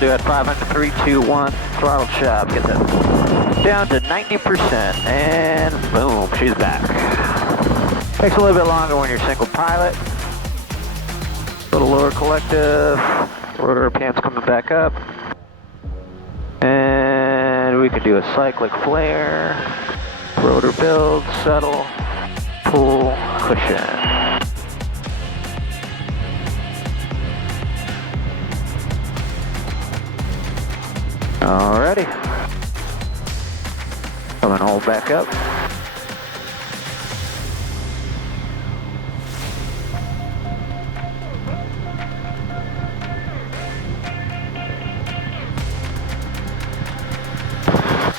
do at 500, 3, 2, 1, throttle shop, get that down to 90%, and boom, she's back. Takes a little bit longer when you're single pilot. A little lower collective, rotor RPM's coming back up. And we could do a cyclic flare, rotor build, settle, pull, cushion. Alrighty. Coming all back up.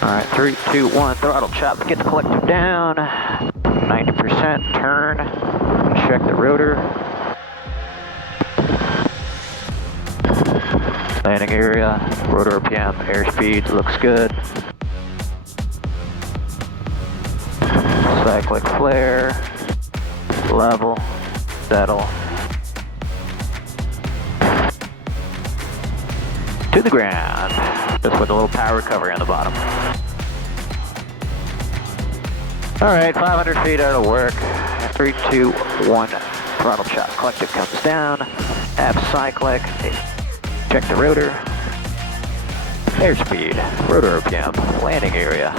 Alright, 3, 2, 1, throttle chop, get the collective down, 90%, turn, check the rotor, landing area, rotor RPM, airspeed, looks good, cyclic flare, level, settle, to the ground, just with a little power recovery on the bottom. Alright, 500 feet out of work. 3, 2, 1, throttle chop. Collective comes down. Half cyclic. Check the rotor. Airspeed. Rotor RPM. Landing area.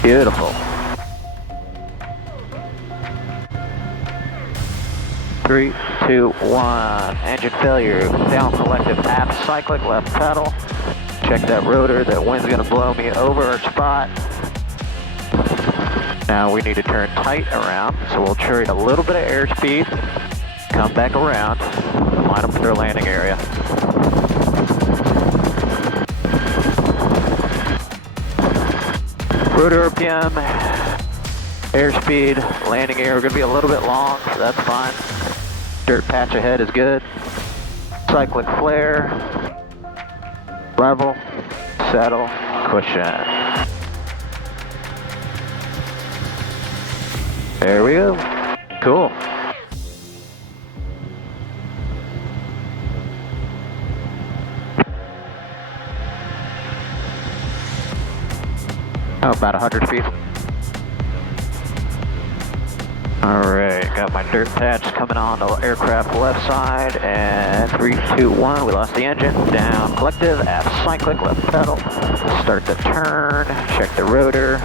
Beautiful. 3, 2, 1. Engine failure. Down collective aft cyclic left pedal. Check that rotor. That wind's going to blow me over our spot. Now we need to turn tight around. So we'll trade a little bit of airspeed. Come back around. Line up with our landing area. Rotor RPM, airspeed, landing area, we're going to be a little bit long, so that's fine. Dirt patch ahead is good. Cyclic flare, level, settle, cushion. There we go. Cool. Oh, about 100 feet. Alright, got my dirt patch coming on the aircraft left side, and 3, 2, 1, we lost the engine, down collective, aft cyclic, left pedal, start the turn, check the rotor.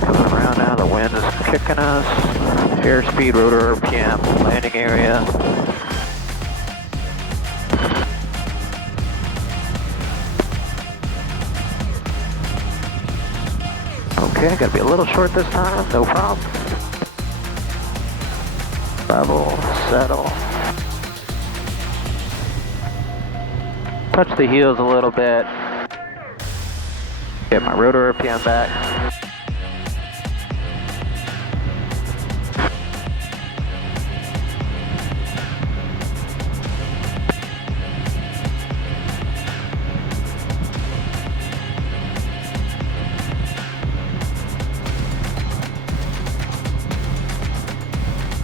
Coming around now, the wind is kicking us. Airspeed, rotor RPM, landing area. Okay, gotta be a little short this time, no problem. Level, settle. Touch the heels a little bit. Get my rotor RPM back.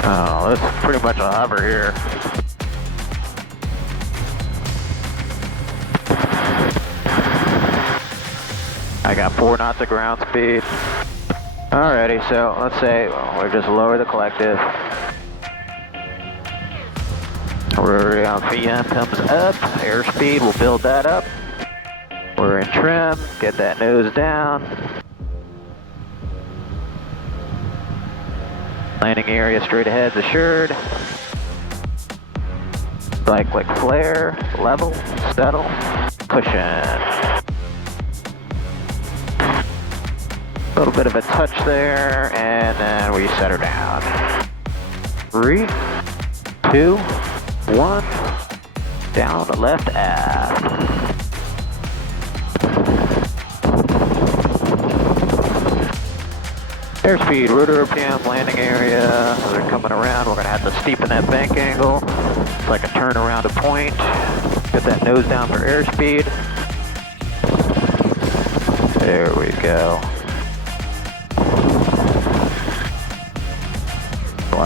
Oh, this is pretty much a hover here. I got 4 knots of ground speed. Alrighty, so let's say we'll just lower the collective. Rotor VM comes up, airspeed, we'll build that up. We're in trim, get that nose down. Landing area straight ahead is assured. Cyclic flare, level, settle, cushion. A little bit of a touch there, and then we set her down. 3, 2, 1, down left aft. Airspeed, rotor RPM, landing area. They're coming around. We're going to have to steepen that bank angle. It's like a turn around a point. Get that nose down for airspeed. There we go.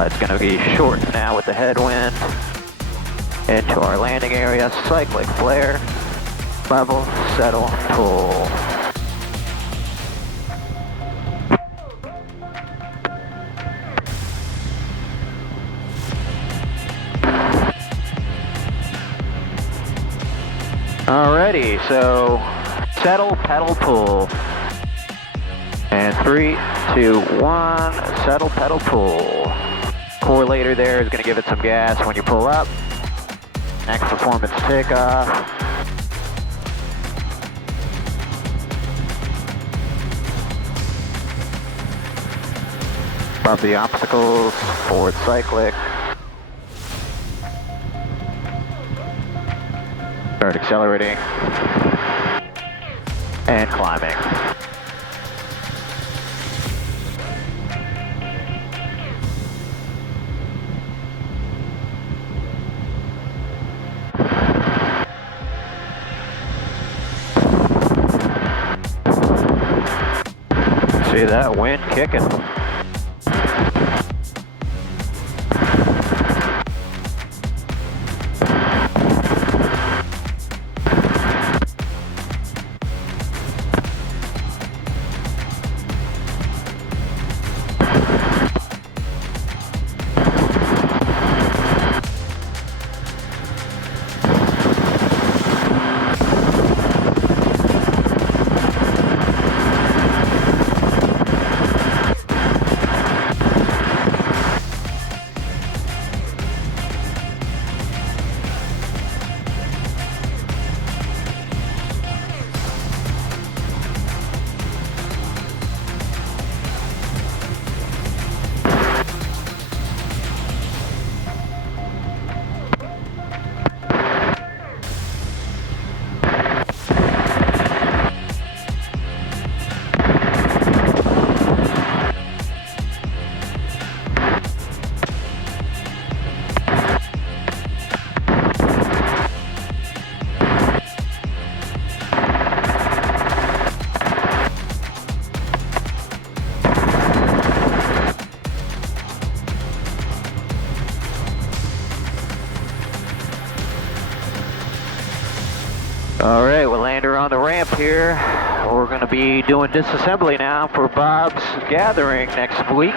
It's going to be short now with the headwind. Into our landing area. Cyclic flare. Level, settle, pull. Alrighty, so settle, pedal, pull. And 3, 2, 1, settle, pedal, pull. Correlator there is going to give it some gas when you pull up. Next performance takeoff. Above the obstacles, forward cyclic. Start accelerating. And climbing. See that wind kicking. Alright, we'll land her on the ramp here. We're going to be doing disassembly now for Bob's gathering next week.